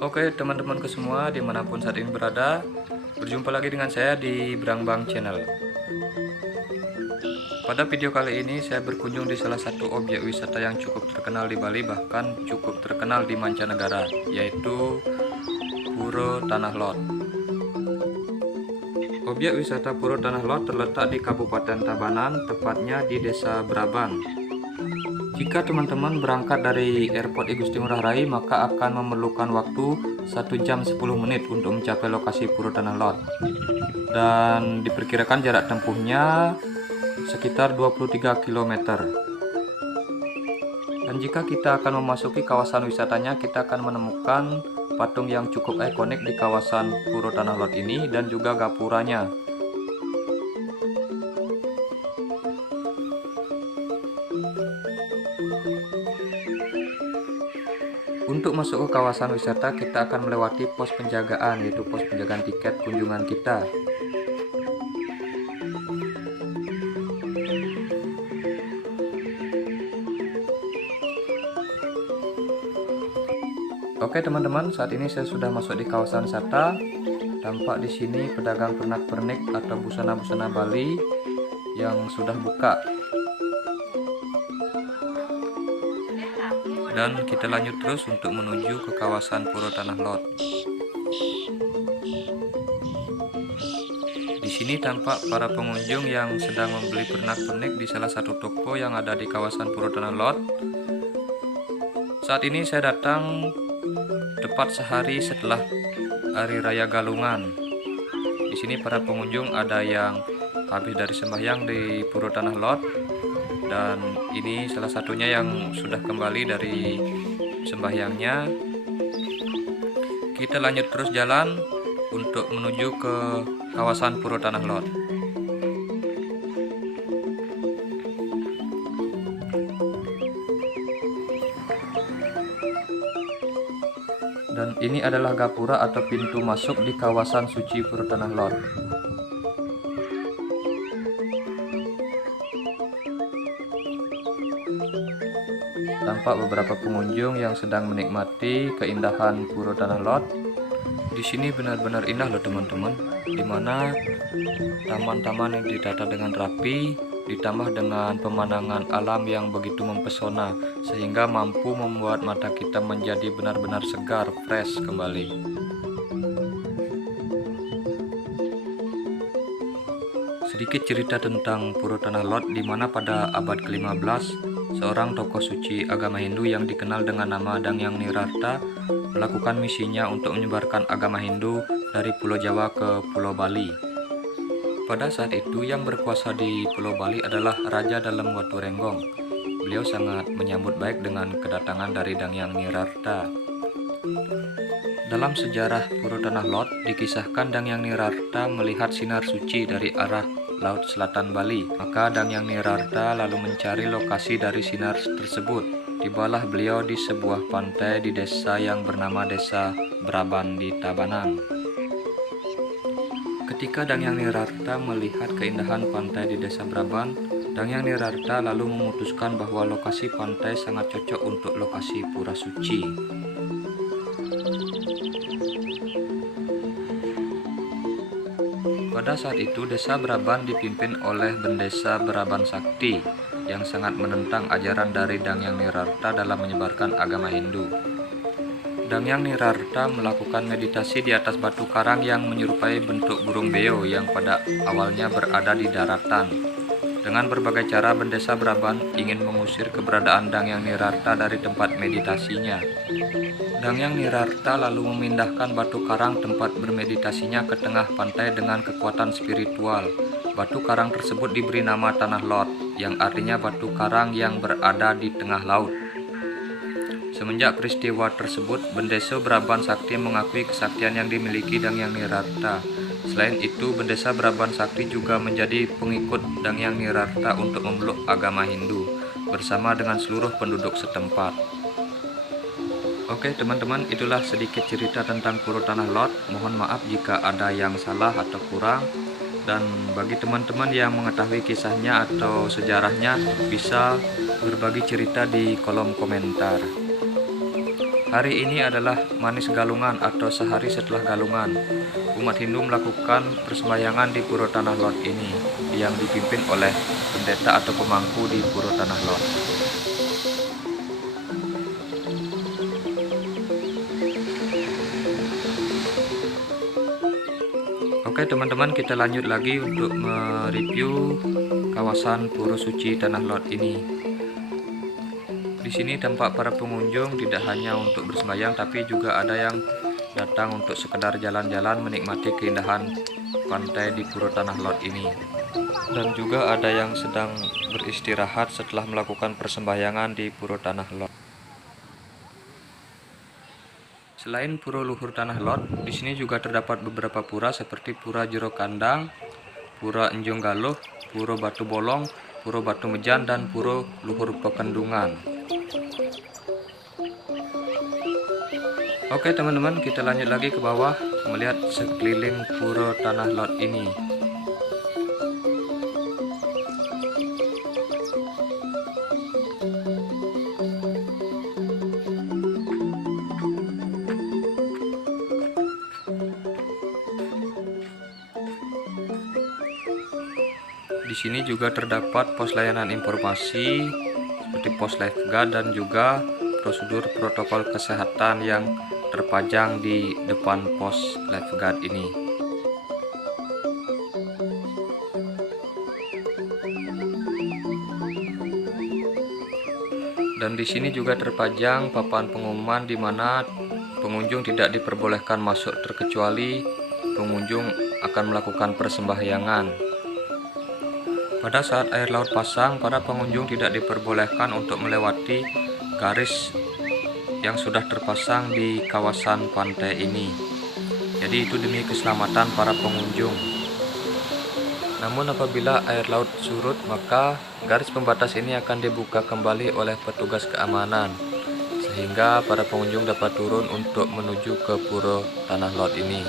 Oke teman-temanku semua dimanapun saat ini berada, berjumpa lagi dengan saya di Brangbang Channel. Pada video kali ini saya berkunjung di salah satu objek wisata yang cukup terkenal di Bali, bahkan cukup terkenal di mancanegara, yaitu Pura Tanah Lot. Objek wisata Pura Tanah Lot terletak di Kabupaten Tabanan, tepatnya di Desa Braban. Jika teman-teman berangkat dari Airport I Gusti Ngurah Rai, maka akan memerlukan waktu 1 jam 10 menit untuk mencapai lokasi Pura Tanah Lot. Dan diperkirakan jarak tempuhnya sekitar 23 km. Dan jika kita akan memasuki kawasan wisatanya, kita akan menemukan patung yang cukup ikonik di kawasan Pura Tanah Lot ini dan juga gapuranya. Untuk masuk ke kawasan wisata, kita akan melewati pos penjagaan, yaitu pos penjagaan tiket kunjungan kita. Oke teman-teman, saat ini saya sudah masuk di kawasan wisata. Tampak di sini pedagang pernak-pernik atau busana-busana Bali yang sudah buka. Dan kita lanjut terus untuk menuju ke kawasan Pura Tanah Lot. Di sini tampak para pengunjung yang sedang membeli pernak-pernik di salah satu toko yang ada di kawasan Pura Tanah Lot. Saat ini saya datang tepat sehari setelah Hari Raya Galungan. Di sini para pengunjung ada yang habis dari sembahyang di Pura Tanah Lot, dan ini salah satunya yang sudah kembali dari sembahyangnya. Kita lanjut terus jalan untuk menuju ke kawasan Pura Tanah Lot. Dan ini adalah gapura atau pintu masuk di kawasan suci Pura Tanah Lot. Tampak beberapa pengunjung yang sedang menikmati keindahan Pura Tanah Lot. Di sini benar-benar indah loh teman-teman, dimana taman-taman yang ditata dengan rapi ditambah dengan pemandangan alam yang begitu mempesona, sehingga mampu membuat mata kita menjadi benar-benar segar, fresh kembali. Sedikit cerita tentang Pura Tanah Lot, di mana pada abad ke-15 seorang tokoh suci agama Hindu yang dikenal dengan nama Dangyang Nirarta melakukan misinya untuk menyebarkan agama Hindu dari Pulau Jawa ke Pulau Bali. Pada saat itu yang berkuasa di Pulau Bali adalah Raja Dalem Waturenggong. Beliau sangat menyambut baik dengan kedatangan dari Dangyang Nirarta. Dalam sejarah Pura Tanah Lot dikisahkan Dangyang Nirarta melihat sinar suci dari arah Laut Selatan Bali. Maka Dangyang Nirarta lalu mencari lokasi dari sinar tersebut. Tibalah beliau di sebuah pantai di desa yang bernama Desa Braban di Tabanan. Ketika Dangyang Nirarta melihat keindahan pantai di Desa Braban, Dangyang Nirarta lalu memutuskan bahwa lokasi pantai sangat cocok untuk lokasi pura suci. Pada saat itu Desa Braban dipimpin oleh Bendesa Braban Sakti yang sangat menentang ajaran dari Dangyang Nirarta dalam menyebarkan agama Hindu. Dangyang Nirarta melakukan meditasi di atas batu karang yang menyerupai bentuk burung beo yang pada awalnya berada di daratan. Dengan berbagai cara Bendesa Braban ingin mengusir keberadaan Dangyang Nirarta dari tempat meditasinya. Dangyang Nirarta lalu memindahkan batu karang tempat bermeditasinya ke tengah pantai dengan kekuatan spiritual. Batu karang tersebut diberi nama Tanah Lot, yang artinya batu karang yang berada di tengah laut. Semenjak peristiwa tersebut, Bendesa Braban Sakti mengakui kesaktian yang dimiliki Dangyang Nirarta. Selain itu, Bendesa Braban Sakti juga menjadi pengikut Dangyang Nirarta untuk memeluk agama Hindu bersama dengan seluruh penduduk setempat. Oke teman-teman, itulah sedikit cerita tentang Pura Tanah Lot. Mohon maaf jika ada yang salah atau kurang. Dan bagi teman-teman yang mengetahui kisahnya atau sejarahnya, bisa berbagi cerita di kolom komentar. Hari ini adalah Manis Galungan atau sehari setelah Galungan. Umat Hindu melakukan persembahyangan di Puro Tanah Lot ini yang dipimpin oleh pendeta atau pemangku di Puro Tanah Lot. Oke teman-teman, kita lanjut lagi untuk mereview kawasan Puro Suci Tanah Lot ini. Di sini tempat para pengunjung tidak hanya untuk bersembahyang, tapi juga ada yang datang untuk sekedar jalan-jalan menikmati keindahan pantai di Puro Tanah Lot ini. Dan juga ada yang sedang beristirahat setelah melakukan persembahyangan di Puro Tanah Lot. Selain Puro Luhur Tanah Lot, di sini juga terdapat beberapa pura seperti Pura Jero Kandang, Pura Enjong Galuh, Puro Batu Bolong, Puro Batu Mejan, dan Puro Luhur Pekendungan. Oke teman-teman, kita lanjut lagi ke bawah melihat sekeliling Puro Tanah Lot ini. Di sini juga terdapat pos layanan informasi seperti pos lifeguard dan juga prosedur protokol kesehatan yang terpajang di depan pos lifeguard ini. Dan di sini juga terpajang papan pengumuman di mana pengunjung tidak diperbolehkan masuk terkecuali pengunjung akan melakukan persembahyangan. Pada saat air laut pasang, para pengunjung tidak diperbolehkan untuk melewati garis yang sudah terpasang di kawasan pantai ini. Jadi itu demi keselamatan para pengunjung. Namun apabila air laut surut, maka garis pembatas ini akan dibuka kembali oleh petugas keamanan, sehingga para pengunjung dapat turun untuk menuju ke Puro Tanah Lot ini.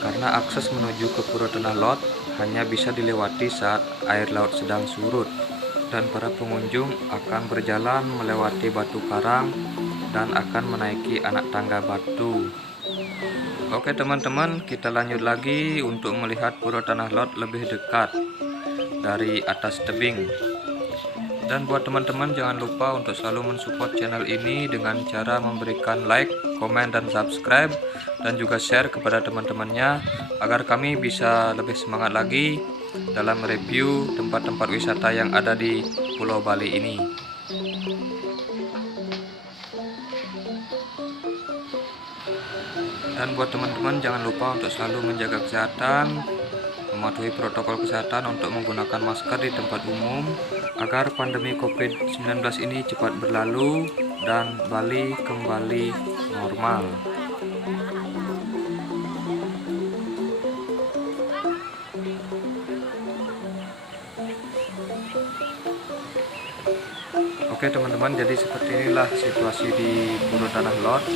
Karena akses menuju ke Puro Tanah Lot hanya bisa dilewati saat air laut sedang surut, dan para pengunjung akan berjalan melewati batu karang dan akan menaiki anak tangga batu. Oke teman-teman, kita lanjut lagi untuk melihat Puro Tanah Lot lebih dekat dari atas tebing. Dan buat teman-teman jangan lupa untuk selalu mensupport channel ini dengan cara memberikan like, komen, dan subscribe, dan juga share kepada teman-temannya agar kami bisa lebih semangat lagi dalam review tempat-tempat wisata yang ada di Pulau Bali ini. Dan buat teman-teman jangan lupa untuk selalu menjaga kesehatan, mematuhi protokol kesehatan untuk menggunakan masker di tempat umum agar pandemi COVID-19 ini cepat berlalu dan Bali kembali normal. Oke teman-teman, jadi seperti inilah situasi di Puro Tanah Lot,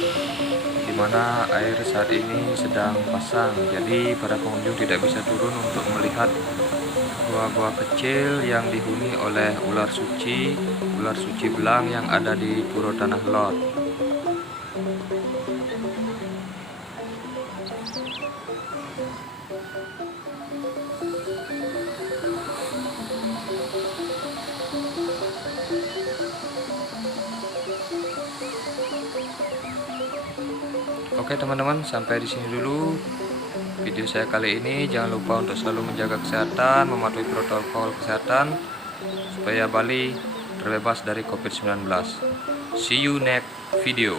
di mana air saat ini sedang pasang. Jadi para pengunjung tidak bisa turun untuk melihat gua-gua kecil yang dihuni oleh ular suci belang yang ada di Puro Tanah Lot. Oke teman-teman, sampai di sini dulu video saya kali ini. Jangan lupa untuk selalu menjaga kesehatan, mematuhi protokol kesehatan supaya Bali terbebas dari COVID-19. See you next video.